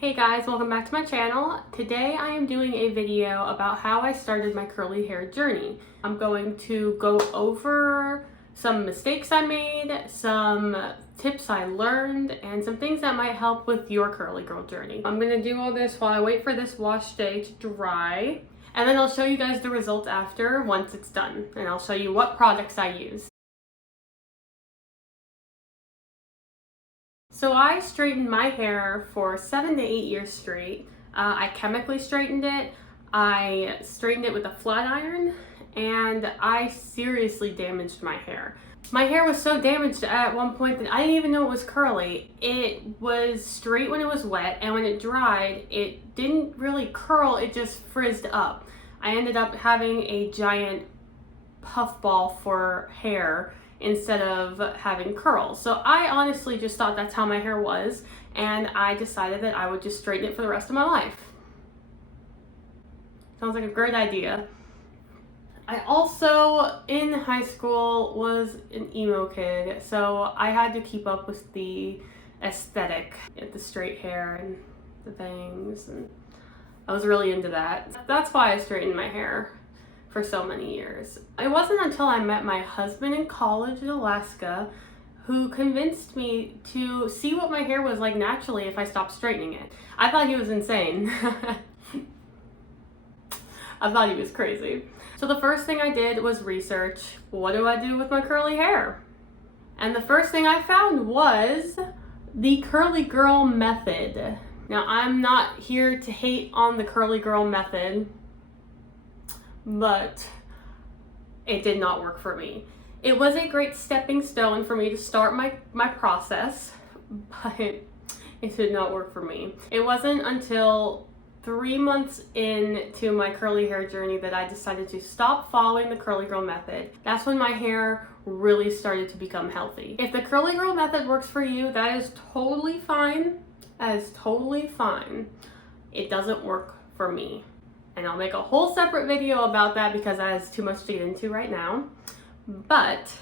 Hey guys, welcome back to my channel. Today I am doing a video about how I started my curly hair journey. I'm going to go over some mistakes I made, some tips I learned, and some things that might help with your curly girl journey. I'm going to do all this while I wait for this wash day to dry, and then I'll show you guys the results after once it's done, and I'll show you what products I use. So I straightened my hair for 7 to 8 years straight. I chemically straightened it, I straightened it with a flat iron, and I seriously damaged my hair. My hair was so damaged at one point that I didn't even know it was curly. It was straight when it was wet, and when it dried, it didn't really curl, it just frizzed up. I ended up having a giant puffball for hair instead of having curls. So I honestly just thought that's how my hair was, and I decided that I would just straighten it for the rest of my life. Sounds like a great idea. I also, in high school, was an emo kid, so I had to keep up with the aesthetic, the straight hair and the bangs, and I was really into that. That's why I straightened my hair for so many years. It wasn't until I met my husband in college in Alaska who convinced me to see what my hair was like naturally if I stopped straightening it. I thought he was insane. I thought he was crazy. So the first thing I did was research, what do I do with my curly hair? And the first thing I found was the curly girl method. Now, I'm not here to hate on the curly girl method, but it did not work for me. It was a great stepping stone for me to start my process, but it did not work for me. It wasn't until 3 months into my curly hair journey that I decided to stop following the curly girl method. That's when my hair really started to become healthy. If the curly girl method works for you, that is totally fine. That is totally fine. It doesn't work for me. And I'll make a whole separate video about that because that is too much to get into right now. But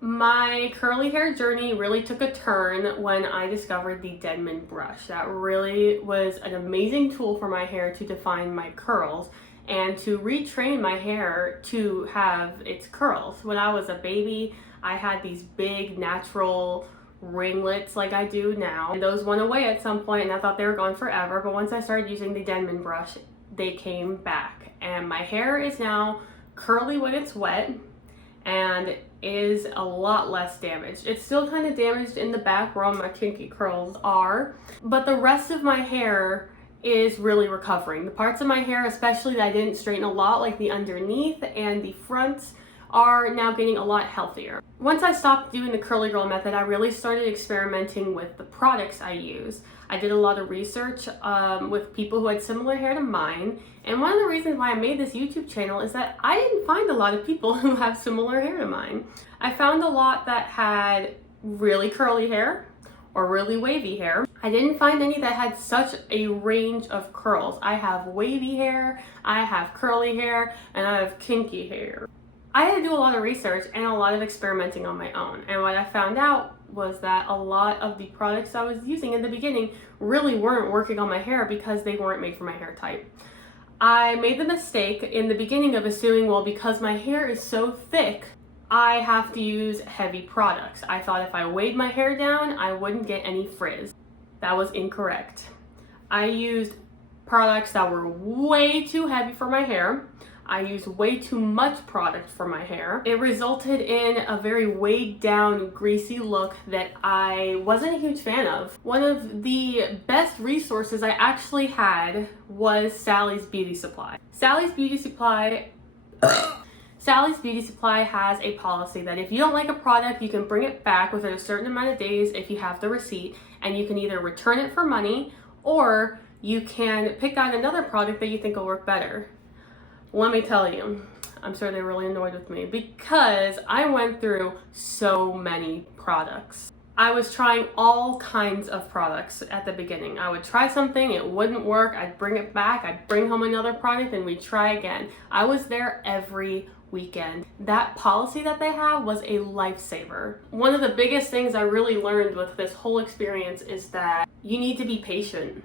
my curly hair journey really took a turn when I discovered the Denman Brush. That really was an amazing tool for my hair to define my curls and to retrain my hair to have its curls. When I was a baby, I had these big natural ringlets like I do now. And those went away at some point and I thought they were gone forever. But once I started using the Denman Brush, they came back, and my hair is now curly when it's wet and is a lot less damaged. It's still kind of damaged in the back where all my kinky curls are, but the rest of my hair is really recovering. The parts of my hair, especially that I didn't straighten a lot, like the underneath and the fronts, are now getting a lot healthier. Once I stopped doing the curly girl method, I really started experimenting with the products I use. I did a lot of research with people who had similar hair to mine, and one of the reasons why I made this YouTube channel is that I didn't find a lot of people who have similar hair to mine. I found a lot that had really curly hair or really wavy hair. I didn't find any that had such a range of curls. I have wavy hair, I have curly hair, and I have kinky hair. I had to do a lot of research and a lot of experimenting on my own, and what I found out was that a lot of the products I was using in the beginning really weren't working on my hair because they weren't made for my hair type. I made the mistake in the beginning of assuming, well, because my hair is so thick, I have to use heavy products. I thought if I weighed my hair down, I wouldn't get any frizz. That was incorrect. I used products that were way too heavy for my hair. I used way too much product for my hair. It resulted in a very weighed down, greasy look that I wasn't a huge fan of. One of the best resources I actually had was Sally's Beauty Supply. Sally's Beauty Supply has a policy that if you don't like a product, you can bring it back within a certain amount of days if you have the receipt, and you can either return it for money or you can pick out another product that you think will work better. Let me tell you, I'm sure they're really annoyed with me because I went through so many products. I was trying all kinds of products at the beginning. I would try something, it wouldn't work, I'd bring it back, I'd bring home another product, and we'd try again. I was there every weekend. That policy that they have was a lifesaver. One of the biggest things I really learned with this whole experience is that you need to be patient.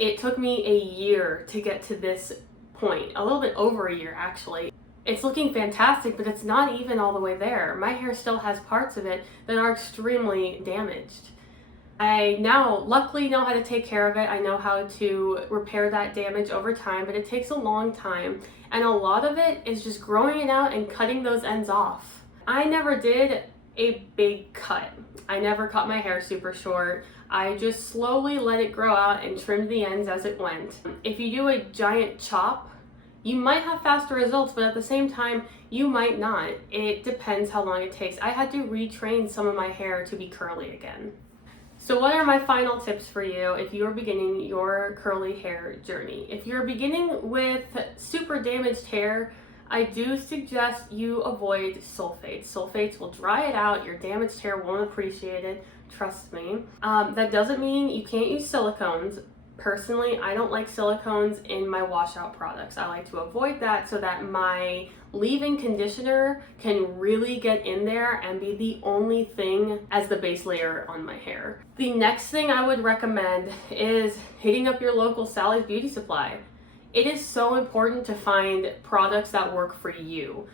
It took me a year to get to this point, a little bit over a year actually. It's looking fantastic, but it's not even all the way there. My hair still has parts of it that are extremely damaged. I now luckily know how to take care of it. I know how to repair that damage over time, but it takes a long time. And a lot of it is just growing it out and cutting those ends off. I never did a big cut. I never cut my hair super short. I just slowly let it grow out and trimmed the ends as it went. If you do a giant chop, you might have faster results, but at the same time, you might not. It depends how long it takes. I had to retrain some of my hair to be curly again. So what are my final tips for you if you're beginning your curly hair journey? If you're beginning with super damaged hair, I do suggest you avoid sulfates. Sulfates will dry it out. Your damaged hair won't appreciate it. Trust me. That doesn't mean you can't use silicones. Personally, I don't like silicones in my washout products. I like to avoid that so that my leave-in conditioner can really get in there and be the only thing as the base layer on my hair. The next thing I would recommend is hitting up your local Sally's Beauty Supply. It is so important to find products that work for you.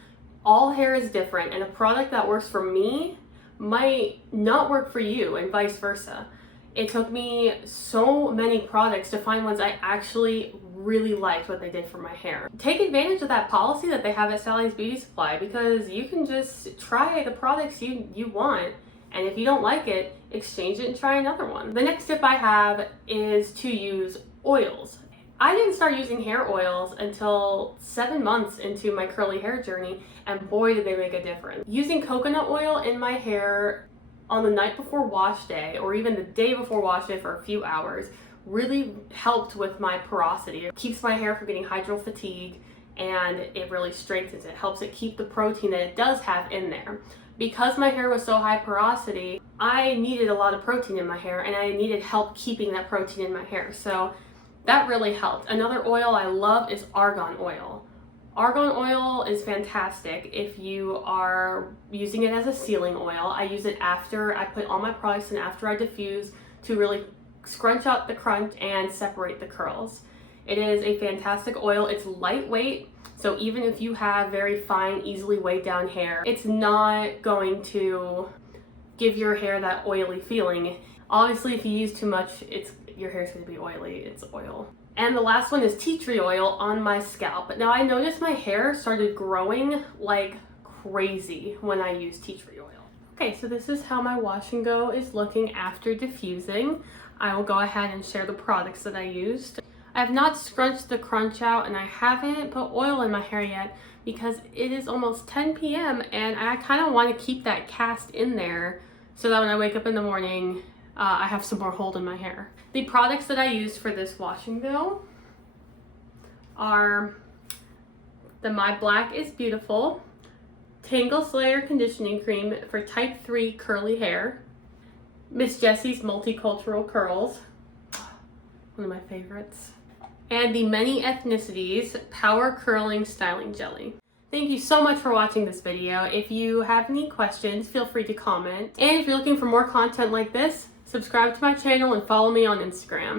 All hair is different, and a product that works for me might not work for you, and vice versa. It took me so many products to find ones I actually really liked what they did for my hair. Take advantage of that policy that they have at Sally's Beauty Supply, because you can just try the products you want, and if you don't like it, exchange it and try another one. The next tip I have is to use oils. I didn't start using hair oils until 7 months into my curly hair journey, and boy did they make a difference. Using coconut oil in my hair on the night before wash day, or even the day before wash day for a few hours, really helped with my porosity. It keeps my hair from getting hydro fatigue, and it really strengthens it. It helps it keep the protein that it does have in there. Because my hair was so high porosity, I needed a lot of protein in my hair, and I needed help keeping that protein in my hair. So that really helped. Another oil I love is argan oil. Argan oil is fantastic if you are using it as a sealing oil. I use it after I put all my products in, after I diffuse, to really scrunch out the crunch and separate the curls. It is a fantastic oil. It's lightweight, so even if you have very fine, easily weighed down hair, it's not going to give your hair that oily feeling. Obviously, if you use too much, your hair's going to be oily. It's oil. And the last one is tea tree oil on my scalp. Now I noticed my hair started growing like crazy when I used tea tree oil. Okay, so this is how my wash and go is looking after diffusing. I will go ahead and share the products that I used. I have not scrunched the crunch out, and I haven't put oil in my hair yet because it is almost 10 p.m. and I kind of want to keep that cast in there so that when I wake up in the morning, I have some more hold in my hair. The products that I used for this wash and go are the My Black is Beautiful Tangle Slayer Conditioning Cream for Type 3 curly hair, Miss Jessie's Multicultural Curls, one of my favorites, and the Many Ethnicities Power Curling Styling Jelly. Thank you so much for watching this video. If you have any questions, feel free to comment. And if you're looking for more content like this, subscribe to my channel and follow me on Instagram.